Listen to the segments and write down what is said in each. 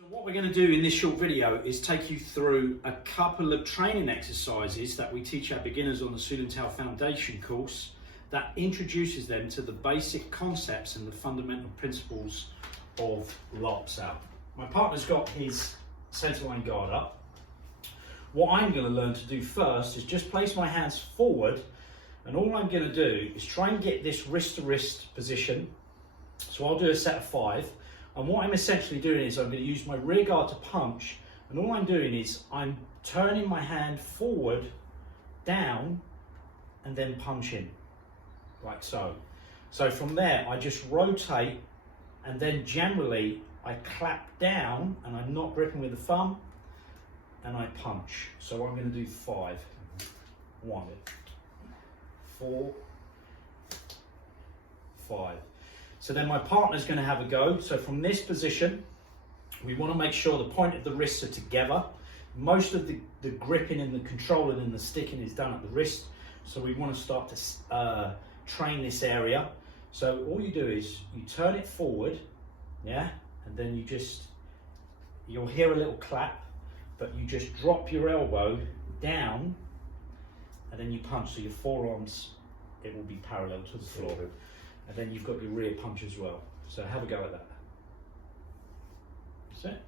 So what we're going to do in this short video is take you through a couple of training exercises that we teach our beginners on the Su Lin Tao Foundation course that introduces them to the basic concepts and the fundamental principles of Lap Sau. My partner's got his centerline guard up. What I'm going to learn to do first is just place my hands forward, and all I'm going to do is try and get this wrist to wrist position. So I'll do a set of 5. And what I'm essentially doing is I'm going to use my rear guard to punch, and all I'm doing is I'm turning my hand forward, down, and then punching, like so. So from there, I just rotate, and then generally I clap down, and I'm not gripping with the thumb, and I punch. So I'm going to do 5. 1, 4, 5. So then my partner's going to have a go. So from this position, we want to make sure the point of the wrists are together. Most of the gripping and the controlling and the sticking is done at the wrist. So we want to start to train this area. So all you do is you turn it forward, yeah, and then you'll hear a little clap, but you just drop your elbow down, and then you punch. So your forearms, it will be parallel to the floor. And then you've got your rear punch as well. So have a go at that. That's it.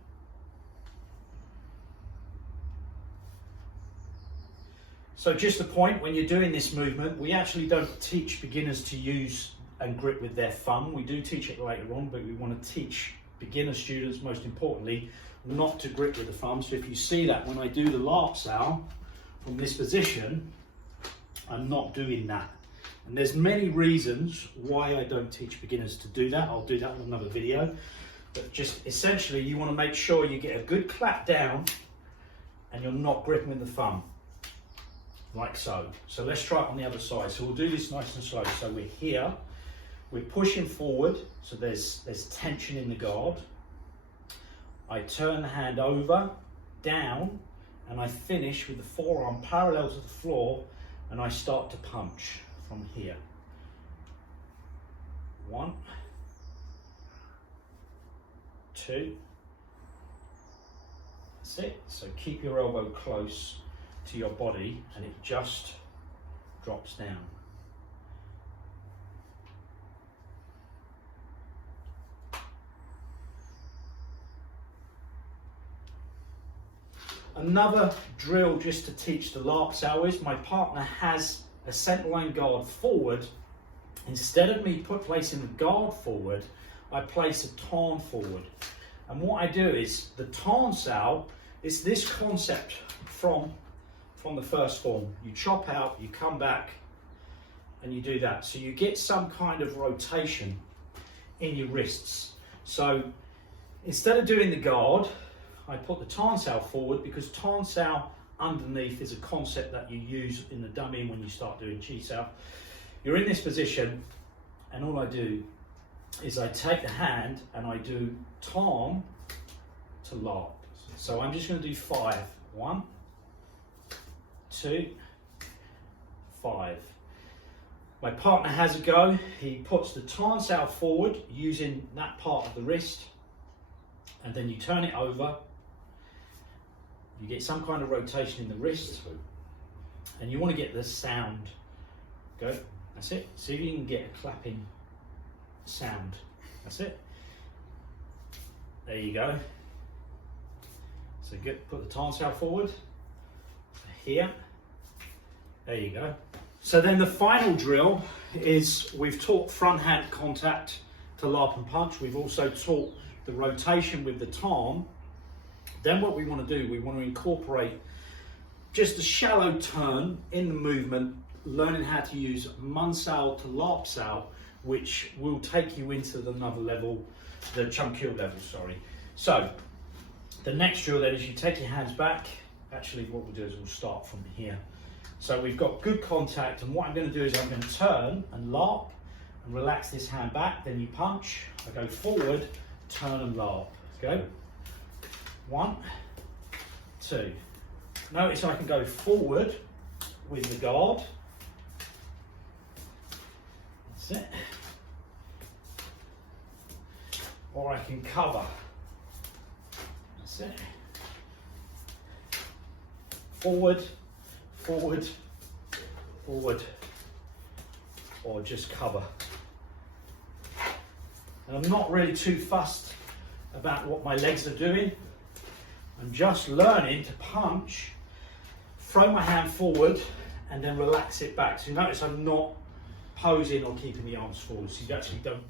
So just a point, when you're doing this movement, we actually don't teach beginners to use and grip with their thumb. We do teach it later on, but we want to teach beginner students, most importantly, not to grip with the thumb. So if you see that when I do the Lap Sau from this position, I'm not doing that. And there's many reasons why I don't teach beginners to do that. I'll do that in another video. But just essentially, you want to make sure you get a good clap down and you're not gripping with the thumb, like so. So let's try it on the other side. So we'll do this nice and slow. So we're here, we're pushing forward, so there's tension in the guard. I turn the hand over, down, and I finish with the forearm parallel to the floor, and I start to punch from here. 1, 2. That's it. So keep your elbow close to your body and it just drops down. Another drill just to teach the Lap Sau is my partner has a centerline guard forward. Instead of me placing the guard forward, I place a turn forward. And what I do is the Turn Sau is this concept from the first form. You chop out, you come back, and you do that. So you get some kind of rotation in your wrists. So instead of doing the guard, I put the Turn Sau forward, because Turn Sau underneath is a concept that you use in the dummy when you start doing Chi Sau. You're in this position, and all I do is I take the hand and I do turn to lap. So I'm just going to do 5. 1, 2, 5. My partner has a go. He puts the Turn Sau forward using that part of the wrist, and then you turn it over. You get some kind of rotation in the wrist, and you want to get the sound. Go. That's it. See if you can get a clapping sound. That's it. There you go. So good. Put the Turn Sau forward. Here. There you go. So then the final drill is, we've taught front hand contact to lap and punch. We've also taught the rotation with the turn. Then what we want to do, we want to incorporate just a shallow turn in the movement, learning how to use Mun Sau to Lap Sau, which will take you into another level, the Chum Kiu level, sorry. So the next drill then is you take your hands back. Actually, what we'll do is we'll start from here. So we've got good contact, and what I'm going to do is I'm going to turn and lap and relax this hand back. Then you punch. I go forward, turn and lap. Go. 1, 2. Notice I can go forward with the guard. That's it. Or I can cover That's it. Forward, forward, forward, or just cover. And I'm not really too fussed about what my legs are doing. I'm just learning to punch, throw my hand forward, and then relax it back. So you notice I'm not posing or keeping the arms forward, so you actually don't